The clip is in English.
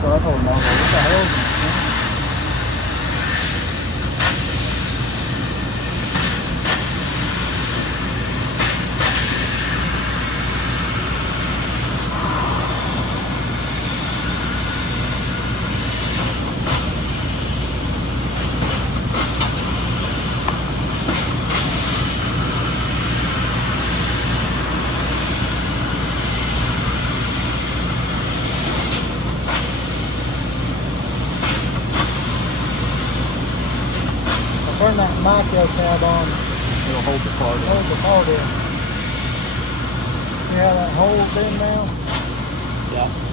that's what I told him. I was like, what the hell? Turn that micro tab on. It'll hold the part in. Hold the part in. See how that hole's in now? Yeah.